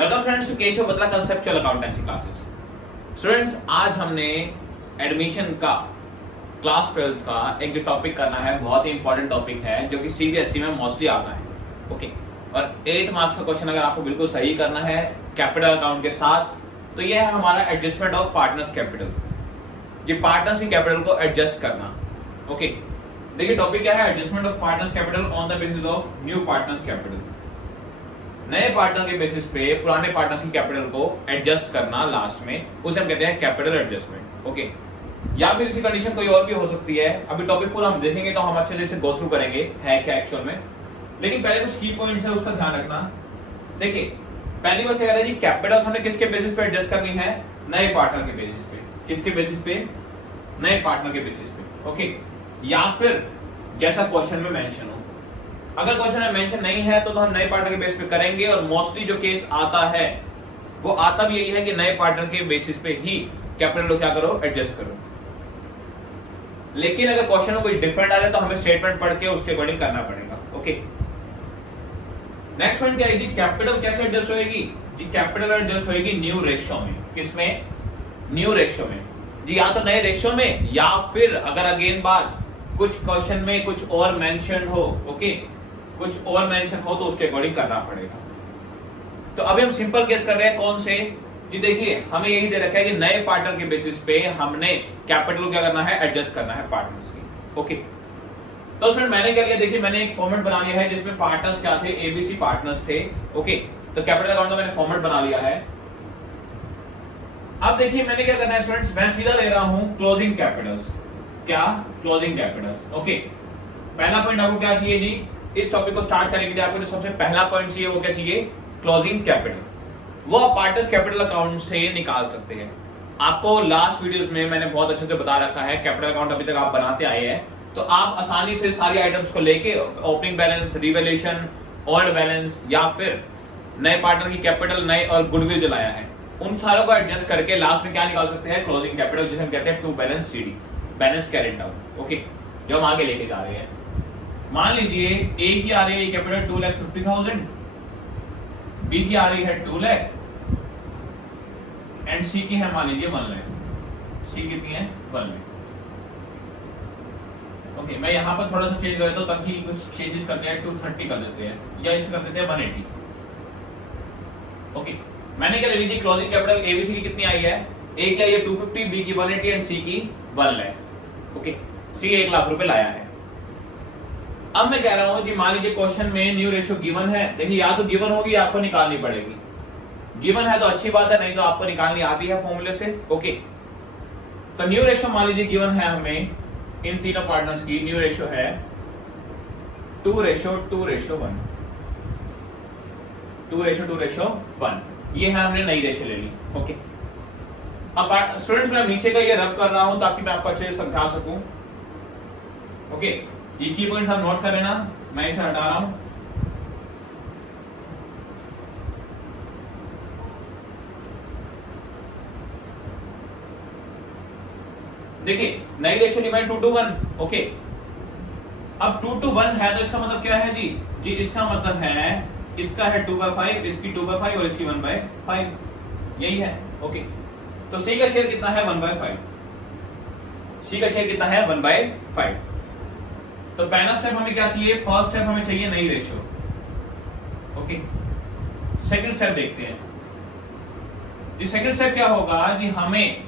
Welcome students to Keshav Batra conceptual accountancy classes. Students आज हमने admission का क्लास 12 का एक जो टॉपिक करना है बहुत ही इंपॉर्टेंट टॉपिक है जो कि सीबीएसई में मोस्टली आता है। ओके, और 8 मार्क्स का क्वेश्चन अगर आपको बिल्कुल सही करना है कैपिटल अकाउंट के साथ तो यह है हमारा एडजस्टमेंट ऑफ पार्टनर्स कैपिटल, ये पार्टनर्स की कैपिटल को एडजस्ट करना। ओके, देखिए टॉपिक क्या है, adjustment of partners capital on the basis of new partners capital. नए पार्टनर के बेसिस पे पुराने पार्टनर्स की कैपिटल को एडजस्ट करना लास्ट में, उसे हम कहते हैं कैपिटल एडजस्टमेंट। ओके, या फिर इसी कंडीशन कोई और भी हो सकती है। अभी टॉपिक पूरा हम देखेंगे तो हम अच्छे से इसे गो थ्रू करेंगे है क्या एक्चुअल में, लेकिन पहले कुछ की पॉइंट्स है उसका ध्यान रखना। देखिए पहली बात क्या कह रहा है जी, कैपिटल हमने किसके बेसिस पे एडजस्ट करनी है, नए पार्टनर के बेसिस पे। किसके बेसिस पे, नए पार्टनर के बेसिस पे। ओके, या फिर जैसा क्वेश्चन में मेंशन हो, अगर क्वेश्चन में मेंशन नहीं है तो हम नए पार्टनर के बेसिस पे करेंगे। और मोस्टली जो केस आता है वो आता भी यही है कि नए पार्टनर के बेसिस पे ही कैपिटल को क्या करो, एडजस्ट करो। लेकिन अगर क्वेश्चन में कोई डिफरेंट आ जाए तो हमें स्टेटमेंट पढ़ के उसके अकॉर्डिंग करना पड़ेगा। ओके, नेक्स्ट पॉइंट क्या है जी, कैपिटल कैसे एडजस्ट होएगी जी, कैपिटल एडजस्ट होएगी न्यू रेशियो में। किसमें, न्यू रेशियो में जी, या तो नए रेशियो में या फिर अगर अगेन बात कुछ क्वेश्चन में कुछ और मेंशन हो। ओके, कुछ और मेंशन हो तो उसके अकॉर्डिंग करना पड़ेगा। तो अभी हम सिंपल केस कर रहे हैं कौन से जी, देखिए हमें यही दे रखा है कि नए पार्टनर के बेसिस पे हमने कैपिटल को क्या करना है, एडजस्ट करना है पार्टनर्स की। ओके, तो स्टूडेंट मैंने क्या किया, देखिए मैंने एक फॉर्मेट बना लिया है जिसमें पार्टनर्स क्या थे, एबीसी पार्टनर्स थे। ओके, तो कैपिटल अकाउंट का मैंने फॉर्मेट बना लिया है। अब देखिए मैंने क्या करना है स्टूडेंट्स, मैं सीधा ले रहा हूं क्लोजिंग कैपिटल्स। क्या, क्लोजिंग कैपिटल्स। ओके, पहला पॉइंट आपको क्या चाहिए जी, इस टॉपिक को स्टार्ट करने के लिए आपको जो सबसे पहला पॉइंट चाहिए वो क्या चाहिए, क्लोजिंग कैपिटल। वो आप पार्टनर्स कैपिटल अकाउंट से निकाल सकते हैं। आपको लास्ट वीडियोस में मैंने बहुत अच्छे से बता रखा है, कैपिटल अकाउंट अभी तक आप बनाते आए हैं तो आप आसानी से सारी आइटम्स को लेके opening balance, revaluation, old balance या फिर नए पार्टनर की कैपिटल, नए और गुडविल जो लाया है उन सारों को एडजस्ट करके लास्ट में क्या निकाल सकते हैं, क्लोजिंग कैपिटल, जिसे हम कहते हैं to balance CD, balance carried out. Okay, जो हम आगे लेके जा रहे हैं, मान लीजिए ए की आ रही है कैपिटल 2,50,000, बी की आ रही है 2 लाख एंड सी की है मान लीजिए 1 लाख। सी कितनी है, 1 लाख। ओके, मैं यहां पर थोड़ा सा चेंज कर देता हूं ताकि कुछ चेंजेस करते हैं, 230 कर देते हैं या इसे कर देते हैं 180। ओके, मैंने क्या ले ली थी, क्लोजिंग कैपिटल एबीसी की कितनी आई है, ए की आई है 250, बी की 180 एंड सी की 1 लाख। ओके, सी 1 लाख रुपए लाया है। अब मैं कह रहा हूं जी, मान लीजिए क्वेश्चन में न्यू रेशियो गिवन है। देखिए या तो गिवन होगी या आपको निकालनी पड़ेगी। गिवन है तो अच्छी बात है, नहीं तो आपको निकालनी आती है फॉर्मूले से। ओके, तो न्यू रेशियो मान लीजिए गिवन है हमें इन तीनों पार्टनर्स की, न्यू रेशियो है 2:2:1, 2:2:1, ये है हमने नई रेशियो ले ली। ओके, अब स्टूडेंट्स मैं नीचे का ये रब कर रहा हूं ताकि मैं आपको अच्छे से समझा सकूं। ओके, ये की पॉइंट्स आप नोट कर लेना, मैं इसे हटा रहा हूं। देखिए नई रेशियो डिवाइड 2:1। ओके, अब 2:1 है तो इसका मतलब क्या है जी, इसका मतलब है इसका है 2/5, इसकी 2/5 और इसकी 1/5, यही है। ओके, तो सी का शेयर कितना है, 1/5। सी का शेयर कितना है, 1/5। तो पहला स्टेप हमें क्या चाहिए, फर्स्ट स्टेप हमें चाहिए नई रेशियो। ओके, सेकंड स्टेप देखते हैं जी। सेकंड स्टेप क्या होगा जी, हमें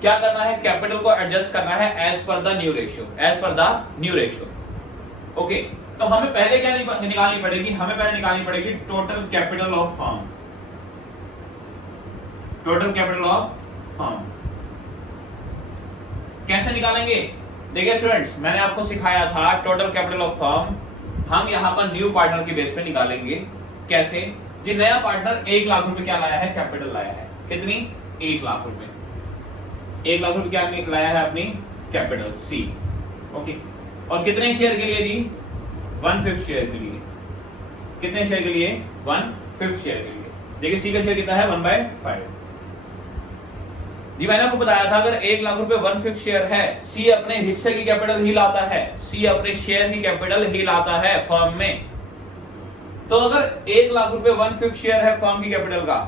क्या करना है, कैपिटल को एडजस्ट करना है एज पर द न्यू रेशियो, एज पर द न्यू रेशियो। ओके, तो हमें पहले क्या निकालनी पड़ेगी, हमें पहले निकालनी पड़ेगी total capital of firm. Total capital of firm कैसे निकालेंगे, देखिए स्टूडेंट्स मैंने आपको सिखाया था टोटल कैपिटल ऑफ फर्म हम यहां पर न्यू पार्टनर के बेस पे निकालेंगे। कैसे जी, नया पार्टनर 1 लाख रुपए क्या लाया है, कैपिटल लाया है। कितनी, 1 लाख रुपए। 1 लाख रुपए क्या लाया है अपनी कैपिटल सी। ओके, और कितने शेयर के लिए जी, 1/5 शेयर के लिए। कितने शेयर के लिए, 1/5 शेयर के लिए। देखिए सी का शेयर कितना है, 1/5 जी। मैंने आपको बताया था अगर 1 लाख रुपए 1/5 शेयर है, सी अपने हिस्से की कैपिटल ही लाता है, सी अपने शेयर की कैपिटल ही लाता है फर्म में। तो अगर 1 लाख रुपए 1/5 शेयर है फर्म की कैपिटल का,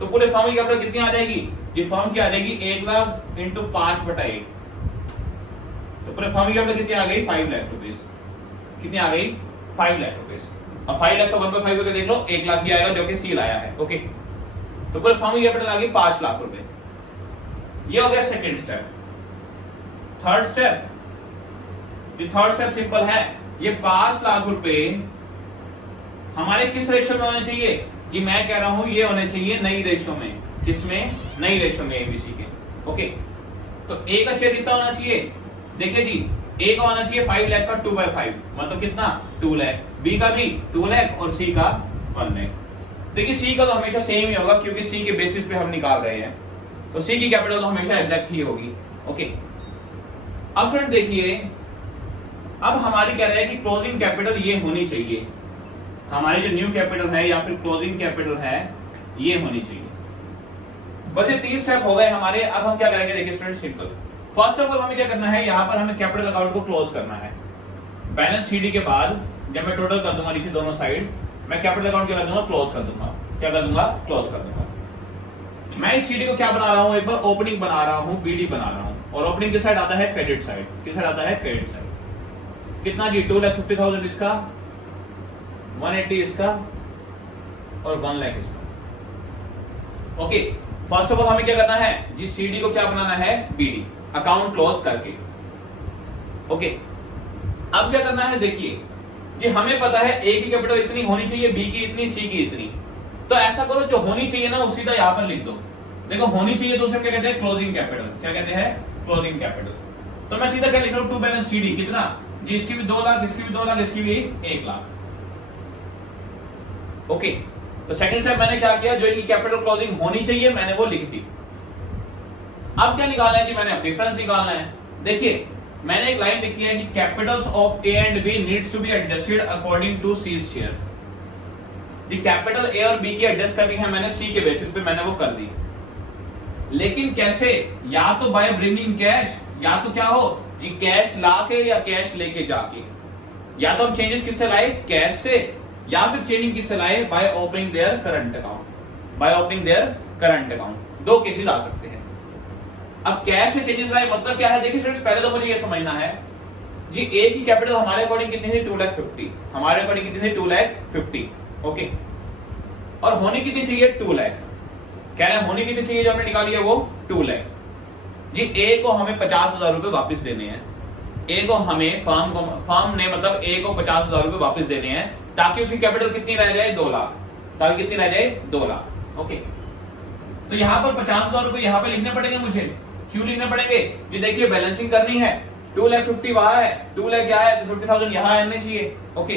तो पूरे फर्म की कैपिटल कितनी आ जाएगी? ये फर्म की आ जाएगी 1 लाख इंटू 5/1, तो पूरे फर्म की कैपिटल कितनी आ गई? 5 लाख रुपीज। कितनी आ गई? 5 लाख रुपीज। अब 5 लाख का 1/5 करके देख लो, 1 लाख ही आएगा जो कि सी लाया है। ओके, तो पूरे फर्म की कैपिटल आ गई 5 लाख रुपए। ये हो गया सेकंड स्टेप। थर्ड स्टेप, ये थर्ड स्टेप सिंपल है। ये 5 लाख रुपए हमारे किस रेशियो में होने चाहिए? जी मैं कह रहा हूं ये होने चाहिए नई रेशियो में। किसमें? नई रेशियो में, एबीसी के। ओके, तो ए का शेयर कितना होना चाहिए? देखिए जी, ए का होना चाहिए 5 लाख का 2/5, मतलब कितना? 2 लाख। बी का भी 2 लाख और सी का 1 लाख। देखिए सी का तो हमेशा सेम ही होगा क्योंकि सी के बेसिस पे हम निकाल रहे हैं, तो सी की कैपिटल तो हमेशा एग्जैक्ट ही होगी। ओके, अब फ्रेंड देखिए, अब हमारी कह रहे हैं कि क्लोजिंग कैपिटल ये होनी चाहिए। हमारी जो न्यू कैपिटल है या फिर क्लोजिंग कैपिटल है ये होनी चाहिए। बस ये 3 स्टेप हो गए हमारे। अब हम क्या करेंगे? देखिए student, simple. First of all हमें क्या करना है? यहाँ पर हमें कैपिटल अकाउंट को क्लोज करना है। बैलेंस सीडी के बाद जब मैं टोटल कर दूंगा नीचे दोनों साइड, मैं कैपिटल अकाउंट क्या कर दूंगा? क्लोज कर दूंगा। क्या कर दूंगा? क्लोज कर दूंगा। मैं इस सीडी को क्या बना रहा हूँ? एक बार ओपनिंग बना रहा हूँ, बीडी बना रहा हूँ, और ओपनिंग किस साइड आता है? Credit side. किस साइड आता है? Credit side. कितना जी? 2,50,000 इसका, 180 इसका और 1 लाख इसका। ओके, फर्स्ट ऑफ ऑल हमें क्या करना है? जिस सीडी को क्या बनाना है? बीडी, अकाउंट क्लोज करके। ओके, अब क्या करना है? देखिए कि हमें पता है ए की कैपिटल इतनी होनी चाहिए, बी की इतनी, सी की इतनी। तो ऐसा करो, जो होनी चाहिए ना वो सीधा यहां पर लिख दो। देखो होनी चाहिए तो उसे क्या कहते हैं? Closing capital. क्या कहते हैं? Closing capital. तो मैं सीधा क्या लिख रहा हूं? टू बैलेंस सीडी कितना जी? इसकी भी 2 लाख, इसकी भी 2 लाख, इसकी भी 1 लाख। ओके, तो सेकंड स्टेप मैंने क्या किया? जो इनकी कैपिटल क्लोजिंग होनी चाहिए मैंने वो लिख दी। अब क्या निकालना है जी? मैंने डिफरेंस निकालना है। देखिए मैंने एक लाइन लिखी है कि capitals of A and B needs to be adjusted according to C share. जी कैपिटल ए और बी की एडजस्ट करनी है मैंने सी के बेसिस पे, मैंने वो कर दी। लेकिन कैसे? या तो बाय ब्रिंगिंग कैश, या तो क्या हो जी? कैश लाके या कैश लेके जाके। या तो हम चेंजेस किससे लाए? कैश से, या फिर चेंजिंग किससे लाए? By opening their current account. By opening their current account. दो केसेस आ सकते हैं। अब कैश से चेंजेस लाए मतलब क्या है? देखिए स्टूडेंट्स, पहले तो मुझे ये समझना है जी, ए की कैपिटल हमारे अकॉर्डिंग कितनी थी? 2,50,000। हमारे अकॉर्डिंग कितनी थी? 2,50,000। ओके, और होनी कितनी चाहिए? 2 लाख। कह रहे हैं होनी कितनी चाहिए? जो हमने निकाली है वो 2 लाख। जी ए को हमें 50,000 रुपए वापस देने हैं। ए को हमें फर्म ने मतलब ए को 50,000 रुपए वापस देने हैं, ताकि उसकी कैपिटल कितनी रह जाए? 2 लाख। ताकि कितनी रह जाए? 2 लाख। ओके, तो यहां पर 50,000 रुपए यहां पर लिखने पड़ेंगे मुझे। क्यों लिखने पड़ेंगे जी? देखिए बैलेंसिंग करनी है, 2,50,000 वहां है, 2 लाख यहाँ है, तो 50,000 यहां आने चाहिए। ओके,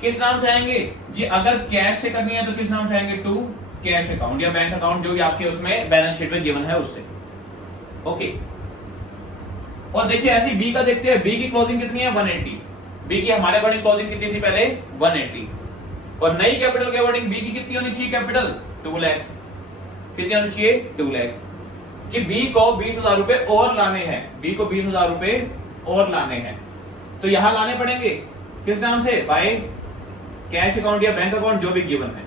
किस नाम से आएंगे जी? अगर कैश से करनी है तो किस नाम से आएंगे? टू कैश अकाउंट या बैंक अकाउंट, जो भी आपके उसमें बैलेंस शीट में गिवन है उससे। ओके, और देखिए ऐसी बी का देखते हैं। बी की क्लोजिंग कितनी है? 180। बी की हमारे अकॉर्डिंग क्लोजिंग कितनी थी पहले? 180। और नई कैपिटल के अकॉर्डिंग बी की कितनी होनी चाहिए कैपिटल? 2 लाख। कितनी होनी चाहिए? 2 लाख। कि बी को 20,000 रुपए और लाने हैं। बी को 20,000 रुपए और लाने हैं, तो यहां लाने पड़ेंगे किस नाम से? बाय कैश अकाउंट या बैंक अकाउंट, जो भी गिवन है।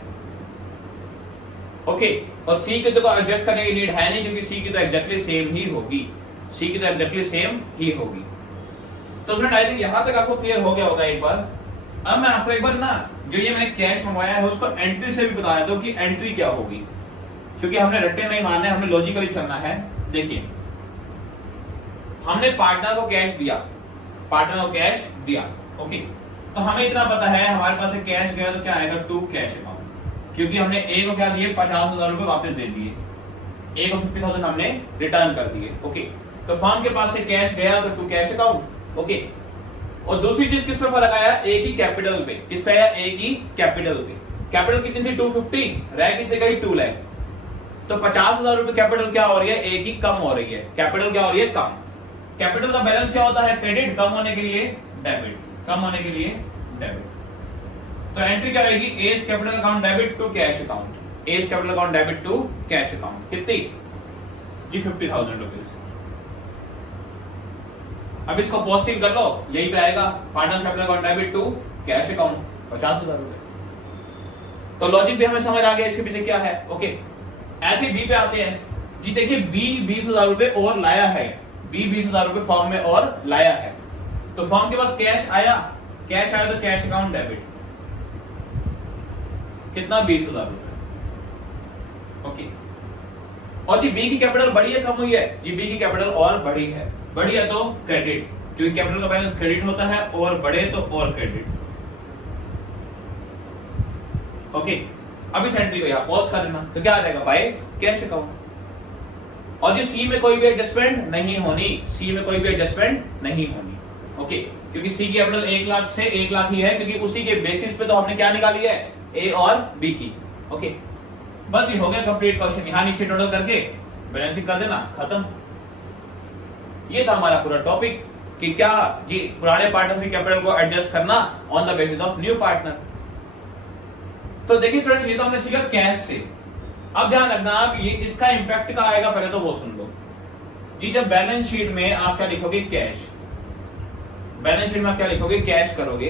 ओके, और सी के तो एडजस्ट करने की नीड है नहीं, क्योंकि सी की तो एग्जैक्टली सेम ही होगी। सी की तो एग्जैक्टली सेम ही होगी। तो स्टूडेंट आई थिंक यहां तक आपको क्लियर हो गया होगा एक बार। अब मैं आपको एक बार ना, जो ये मैंने कैश मंगवाया है उसको एंट्री से भी बता देता हूं कि एंट्री क्या होगी, क्योंकि हमने रट्टे नहीं मारने, हमें लॉजिकली चलना है। देखिए हमने पार्टनर को कैश दिया, पार्टनर को कैश दिया। ओके, तो हमें इतना पता है हमारे पास से कैश गया तो क्या आएगा? टू कैश अकाउंट, क्योंकि हमने ए को क्या दिए? 50,000 रुपए वापस दे दिए। ए को 50,000 हमने रिटर्न कर दिए। ओके, तो फर्म के पास से कैश गया तो टू कैश अकाउंट। ओके, और दूसरी चीज किस पे फर्क आया? ए की कैपिटल पे। किस पे आया? ए की कैपिटल पे। कैपिटल कितनी थी? 250, रह कितने गई? 2 लाख। तो 50,000 रुपए कैपिटल क्या हो रही है? ए की कम हो रही है। कैपिटल क्या हो रही है? कम। कैपिटल का बैलेंस क्या होता है? क्रेडिट। कम होने के लिए डेबिट। कम होने के लिए डेबिट। तो एंट्री क्या आएगी? As capital account debit to cash account. As capital account debit to cash account. कितनी जी? 50,000 रुपीज। अब इसको पोस्टिंग कर लो, यही पे आएगा। Partners capital account debit to cash account. 50,000 रुपए। तो लॉजिक भी हमें समझ आ गया इसके पीछे क्या है। ओके, ऐसे बी पे आते हैं जी। देखिए बी 20,000 रुपए और लाया है, बी 20,000 रुपए फॉर्म में और लाया है, तो फॉर्म के पास कैश आया, कैश आया तो कैश अकाउंट डेबिट, कितना 20,000 रुपए। ओके, और जी बी की कैपिटल बढ़ी है कम हुई है जी? बी की कैपिटल और बढ़ी है, बढ़ी है तो क्रेडिट, क्योंकि कैपिटल का बैलेंस क्रेडिट होता है, और बढ़े तो और क्रेडिट। ओके, अब इस एंट्री को यहां पॉज कर देना, तो क्या आ जाएगा? By cash account. और जी सी में कोई भी एडजस्टमेंट नहीं होनी, सी में कोई भी एडजस्टमेंट नहीं होनी। ओके, क्योंकि सी की कैपिटल 1 लाख से 1 लाख ही है, क्योंकि उसी के बेसिस पे तो हमने क्या निकाली है? ए और बी की। ओके, बस ये हो गया कंप्लीट क्वेश्चन। यहां नीचे टोटल करके बैलेंसिंग कर देना, खत्म। ये था हमारा पूरा टॉपिक कि क्या जी पुराने पार्टनर से कैपिटल को एडजस्ट करना on the basis of new partner. तो देखिए स्टूडेंट्स, ये तो हमने सीखा कैश से। अब ध्यान रखना, आप ये इसका इंपैक्ट का आएगा, पहले तो वो सुन लो जी। जब बैलेंस शीट में आप क्या लिखोगे? कैश। बैलेंस शीट में आप क्या लिखोगे? कैश करोगे,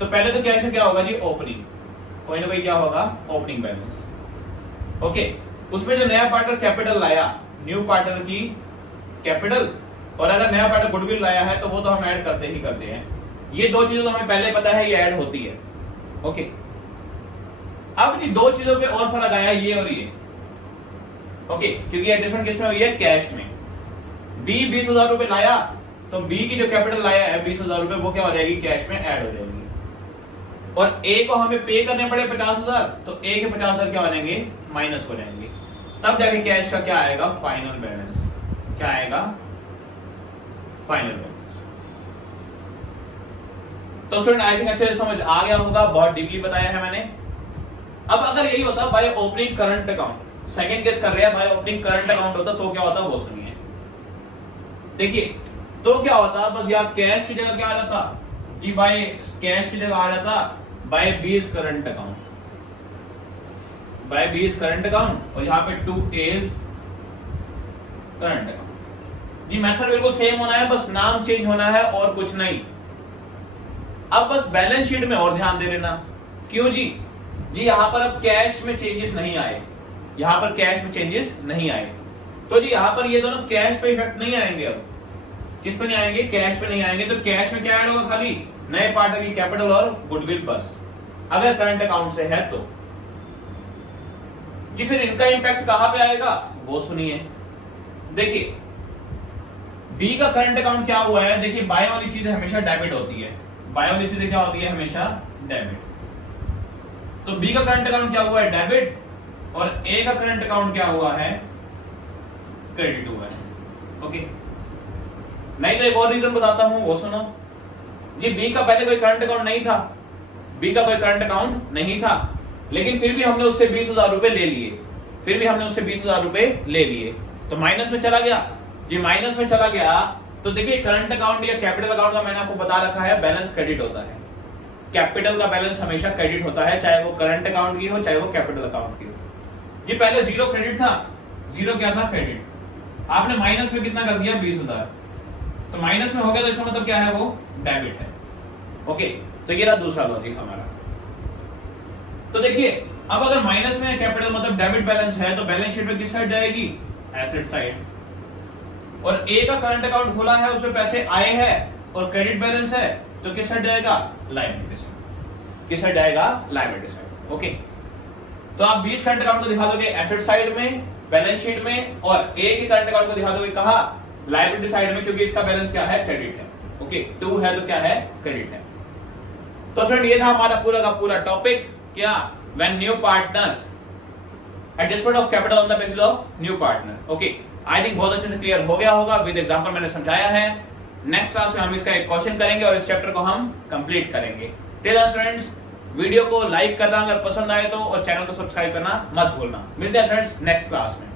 तो पहले तो कैश क्या होगा जी? ओपनिंग, कोई ना कोई क्या होगा? Opening balance. ओके, उसमें जो नया पार्टनर कैपिटल लाया, न्यू पार्टनर की कैपिटल, और अगर नया पार्टनर गुडविल लाया है तो वो तो हम ऐड करते ही करते हैं। ये दो चीजें तो हमें पहले पता है, ये ऐड होती है। ओके, अब जी दो चीजों पे और फर्क आया, ये और ये। ओके, क्योंकि एडजस्टमेंट किसमें हुई है? कैश में। बी 20,000 रुपए लाया, तो बी की जो कैपिटल लाया है 20,000 रुपए, वो क्या हो जाएगी? कैश में ऐड हो जाएगी। और ए को हमें पे करने पड़े 50,000, तो ए के 50,000 क्या हो जाएंगे? माइनस हो जाएंगे। तब जाके कैश का क्या आएगा? Final balance. क्या आएगा? Final balance. तो स्टूडेंट आई थिंक अच्छे से समझ आ गया होगा, बहुत डीपली बताया है मैंने। अब अगर यही होता by opening current account, second case कर रहे हैं, बाय ओपनिंग करंट अकाउंट होता तो क्या होता वो सुनिए। देखिए तो क्या होता, बस यहाँ कैश की जगह क्या आ जाता जी? बाय कैश की जगह आ जाता by B's current account, by B's current account, और यहाँ पे 2 इज करंट अकाउंट। जी मेथड बिल्कुल सेम होना है, बस नाम चेंज होना है और कुछ नहीं। अब बस बैलेंस शीट में और ध्यान दे लेना। क्यों जी? जी यहां पर अब कैश में चेंजेस नहीं आए, यहां पर कैश में चेंजेस नहीं आए, तो जी यहां पर ये दोनों कैश पे इफेक्ट नहीं आएंगे। अब किस पे नहीं आएंगे? कैश पे नहीं आएंगे। तो कैश में क्या ऐड होगा? खाली नए पार्टनर की कैपिटल और गुडविल, बस, अगर करंट अकाउंट से है तो। जी फिर इनका इंपैक्ट कहां पे आएगा वो सुनिए। देखिए बी का करंट अकाउंट क्या हुआ है? देखिए बाय वाली चीजें हमेशा डेबिट होती है, बाय वाली चीजें क्या होती है? हमेशा डेबिट। तो बी का करंट अकाउंट क्या हुआ है? डेबिट, और ए का करंट अकाउंट क्या हुआ है? क्रेडिट हुआ है। ओके, नहीं तो एक और रीजन बताता हूं, वो सुनो जी। बी का पहले कोई करंट अकाउंट नहीं था, बी का कोई करंट अकाउंट नहीं था, लेकिन फिर भी हमने उससे 20,000 रुपए ले लिए, फिर भी हमने उससे 20,000 रुपए ले लिए, तो माइनस में चला गया जी। माइनस में चला गया तो देखिए करंट अकाउंट या कैपिटल अकाउंट का मैंने आपको बता रखा है, बैलेंस क्रेडिट होता है। कैपिटल का बैलेंस हमेशा क्रेडिट होता है, चाहे वो करंट अकाउंट की हो चाहे वो कैपिटल अकाउंट की हो। जी पहले 0 क्रेडिट था, 0 क्या था? क्रेडिट। आपने माइनस में कितना कर दिया? 20,000, तो माइनस में हो गया, तो इसका मतलब क्या है? वो डेबिट है। ओके, तो ये रहा दूसरा लॉजिक हमारा। तो देखिए अब अगर माइनस में कैपिटल मतलब डेबिट बैलेंस है, तो बैलेंस शीट में किस साइड जाएगी? Asset side. और ए का करंट अकाउंट खोला है, उसमें पैसे आए हैं और क्रेडिट बैलेंस है, तो किस साइड जाएगा? Liability side. किस साइड जाएगा? Liability side. ओके, तो आप 20 करंट अकाउंट को दिखा दोगे एसेट साइड में, बैलेंस शीट में, और ए के करंट अकाउंट को दिखा दोगे कहां? लायबिलिटी साइड में, क्योंकि इसका बैलेंस क्या है? क्रेडिट है। ओके, 2 है तो क्या है? क्रेडिट है। तो स्टूडेंट ये था हमारा पूरा का पूरा टॉपिक, क्या? When new partners, adjustment of capital on the basis of new partner. Okay, I think बहुत अच्छे से क्लियर हो गया होगा, विद एग्जांपल मैंने समझाया है। नेक्स्ट क्लास में हम इसका एक क्वेश्चन करेंगे और इस चैप्टर को हम कंप्लीट करेंगे। टिल देन स्टूडेंट्स, वीडियो को लाइक करना अगर पसंद आए तो, और चैनल को सब्सक्राइब करना मत भूलना। मिलते हैं स्टूडेंट्स नेक्स्ट क्लास में।